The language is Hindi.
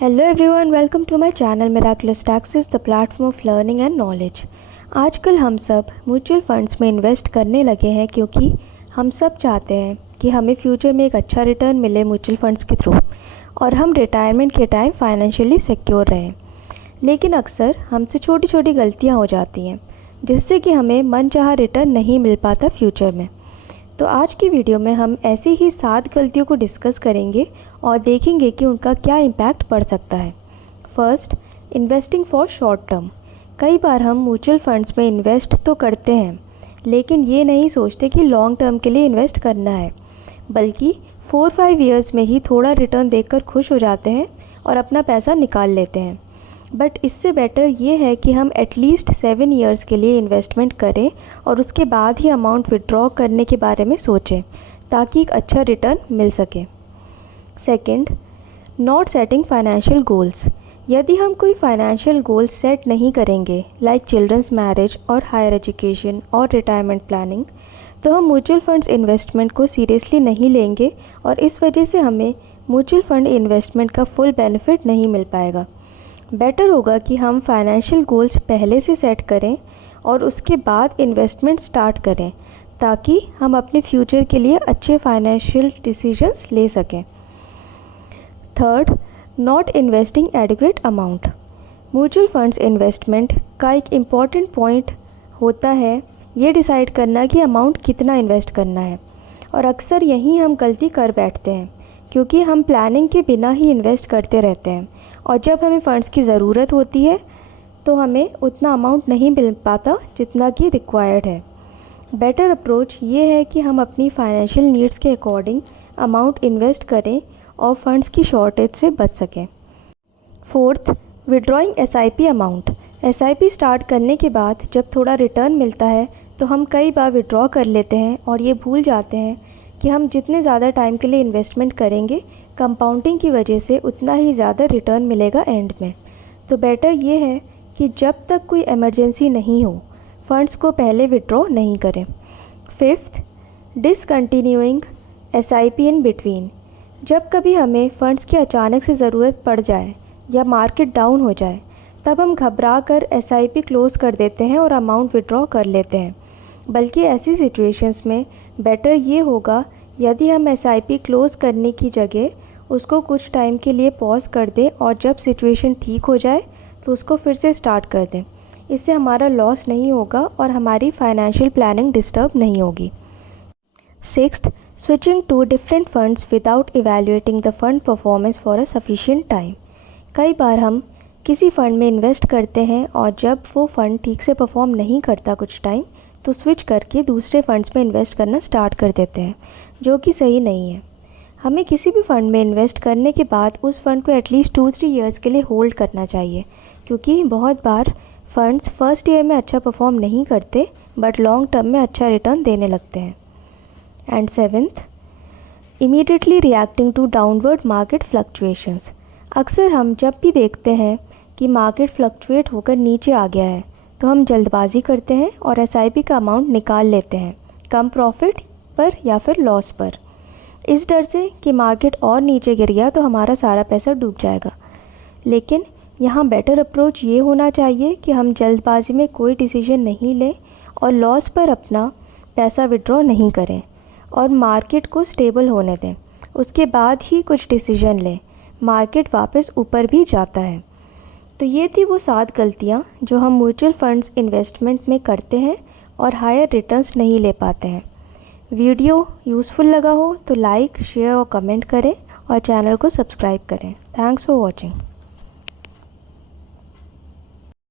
Hello everyone, welcome to my channel Miraculous Taxes, the platform of learning and knowledge. आजकल हम सब म्यूचुअल फंड्स में इन्वेस्ट करने लगे हैं क्योंकि हम सब चाहते हैं कि हमें फ्यूचर में एक अच्छा रिटर्न मिले म्यूचुअल फंड्स के थ्रू और हम रिटायरमेंट के टाइम फाइनेंशियली सिक्योर रहें। लेकिन अक्सर हमसे छोटी छोटी गलतियाँ हो जाती हैं जिससे कि हमें मनचाहा रिटर्न नहीं मिल पाता फ्यूचर में। तो आज की वीडियो में हम ऐसी ही 7 गलतियों को डिस्कस करेंगे और देखेंगे कि उनका क्या इम्पैक्ट पड़ सकता है। First, investing for short term. कई बार हम म्यूचुअल फंड्स में इन्वेस्ट तो करते हैं लेकिन ये नहीं सोचते कि लॉन्ग टर्म के लिए इन्वेस्ट करना है, बल्कि 4-5 ईयर्स में ही थोड़ा रिटर्न देखकर खुश हो जाते हैं और अपना पैसा निकाल लेते हैं। बट इससे बेटर ये है कि हम एटलीस्ट 7 ईयर्स के लिए इन्वेस्टमेंट करें और उसके बाद ही अमाउंट विड्रॉ करने के बारे में सोचें ताकि एक अच्छा रिटर्न मिल सके। Second, not setting financial goals. यदि हम कोई फाइनेंशियल गोल्स सेट नहीं करेंगे लाइक चिल्ड्रंस मैरिज और हायर एजुकेशन और रिटायरमेंट प्लानिंग, तो हम म्यूचुअल फंड्स इन्वेस्टमेंट को सीरियसली नहीं लेंगे और इस वजह से हमें म्यूचुअल फंड इन्वेस्टमेंट का फुल बेनिफिट नहीं मिल पाएगा। बेटर होगा कि हम फाइनेंशियल गोल्स पहले से सेट करें और उसके बाद इन्वेस्टमेंट स्टार्ट करें ताकि हम अपने फ्यूचर के लिए अच्छे फाइनेंशियल डिसीजंस ले सकें। Third, not investing adequate amount. Mutual funds investment का एक इम्पॉर्टेंट पॉइंट होता है ये डिसाइड करना कि अमाउंट कितना इन्वेस्ट करना है, और अक्सर यहीं हम गलती कर बैठते हैं क्योंकि हम प्लानिंग के बिना ही इन्वेस्ट करते रहते हैं और जब हमें फ़ंड्स की ज़रूरत होती है तो हमें उतना अमाउंट नहीं मिल पाता जितना कि रिक्वायर्ड है। बेटर अप्रोच ये है कि हम अपनी फाइनेंशियल नीड्स के अकॉर्डिंग अमाउंट इन्वेस्ट करें और फंड्स की शॉर्टेज से बच सकें। Fourth, withdrawing SIP amount. SIP start करने के बाद जब थोड़ा रिटर्न मिलता है तो हम कई बार विड्रॉ कर लेते हैं और ये भूल जाते हैं कि हम जितने ज़्यादा टाइम के लिए इन्वेस्टमेंट करेंगे कंपाउंडिंग की वजह से उतना ही ज़्यादा रिटर्न मिलेगा एंड में। तो बेटर ये है कि जब तक कोई इमरजेंसी नहीं हो फंड्स को पहले विड्रॉ नहीं करें। Fifth, discontinuing SIP in between. जब कभी हमें फ़ंड्स की अचानक से ज़रूरत पड़ जाए या मार्केट डाउन हो जाए तब हम घबरा कर SIP क्लोज़ कर देते हैं और अमाउंट विड्रॉ कर लेते हैं। बल्कि ऐसी सिचुएशंस में बेटर ये होगा यदि हम SIP क्लोज़ करने की जगह उसको कुछ टाइम के लिए पॉज कर दें और जब सिचुएशन ठीक हो जाए तो उसको फिर से स्टार्ट कर दें। इससे हमारा लॉस नहीं होगा और हमारी फाइनेंशियल प्लानिंग डिस्टर्ब नहीं होगी। Sixth, switching to different funds without evaluating the fund performance for a sufficient time. कई बार हम किसी फ़ंड में इन्वेस्ट करते हैं और जब वो फ़ंड ठीक से परफॉर्म नहीं करता कुछ टाइम तो स्विच करके दूसरे फंड्स में इन्वेस्ट करना स्टार्ट कर देते हैं, जो कि सही नहीं है। हमें किसी भी फ़ंड में इन्वेस्ट करने के बाद उस फ़ंड को एटलीस्ट 2-3 ईयर्स के लिए होल्ड करना चाहिए क्योंकि बहुत बार फंड्स फर्स्ट ईयर में अच्छा परफॉर्म नहीं करते बट लॉन्ग टर्म में अच्छा रिटर्न देने लगते हैं। And seventh, immediately reacting to downward market fluctuations. अक्सर हम जब भी देखते हैं कि मार्केट फ्लक्चुएट होकर नीचे आ गया है तो हम जल्दबाजी करते हैं और SIP का अमाउंट निकाल लेते हैं कम प्रॉफिट पर या फिर लॉस पर, इस डर से कि मार्केट और नीचे गिर गया तो हमारा सारा पैसा डूब जाएगा। लेकिन यहाँ बेटर अप्रोच ये होना चाहिए कि हम जल्दबाजी में कोई डिसीजन नहीं लें और लॉस पर अपना पैसा विड्रॉ नहीं करें और मार्केट को स्टेबल होने दें, उसके बाद ही कुछ डिसीजन लें। मार्केट वापस ऊपर भी जाता है। तो ये थी वो 7 गलतियाँ जो हम म्यूचुअल फंड्स इन्वेस्टमेंट में करते हैं और हायर रिटर्न्स नहीं ले पाते हैं। वीडियो यूज़फुल लगा हो तो लाइक, शेयर और कमेंट करें और चैनल को सब्सक्राइब करें। Thanks for watching.